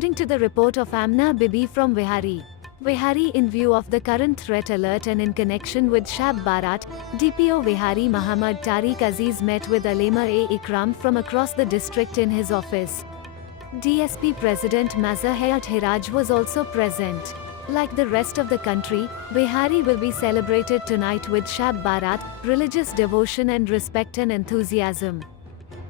According to the report of Amna Bibi from Wahari, in view of the current threat alert and in connection with Shab Barat, DPO Wahari Muhammad Tariq Aziz met with ulama Ikram from across the district in his office. DSP President Mazhar Hayat Hiraj was also present. Like the rest of the country, Wahari will be celebrated tonight with Shab Barat, religious devotion and respect and enthusiasm.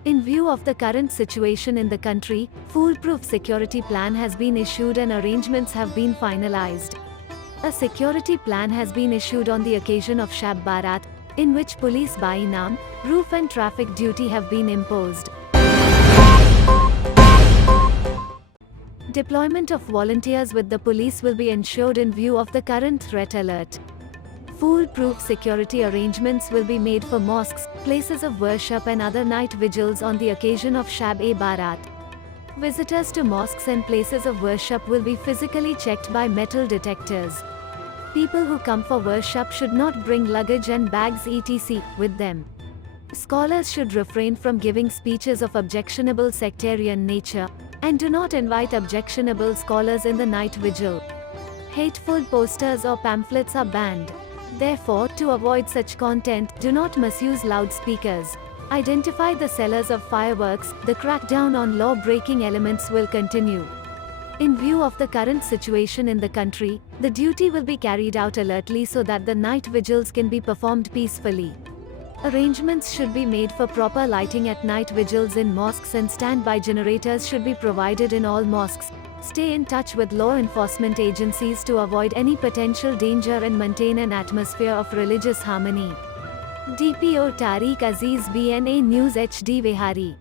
In view of the current situation in the country, foolproof security plan has been issued and arrangements have been finalized. A security plan has been issued on the occasion of Shab Barat, in which police by inam, roof and traffic duty have been imposed. Deployment of volunteers with the police will be ensured in view of the current threat alert. Foolproof security arrangements will be made for mosques, places of worship and other night vigils on the occasion of Shab-e-Barat. Visitors to mosques and places of worship will be physically checked by metal detectors. People who come for worship should not bring luggage and bags etc. with them. Scholars should refrain from giving speeches of objectionable sectarian nature, and do not invite objectionable scholars in the night vigil. Hateful posters or pamphlets are banned. Therefore, to avoid such content, do not misuse loudspeakers. Identify the sellers of fireworks. The crackdown on law-breaking elements will continue. In view of the current situation in the country, the duty will be carried out alertly so that the night vigils can be performed peacefully. Arrangements should be made for proper lighting at night vigils in mosques and standby generators should be provided in all mosques. Stay in touch with law enforcement agencies to avoid any potential danger and maintain an atmosphere of religious harmony. DPO Tariq Aziz BNA News HD Wahari.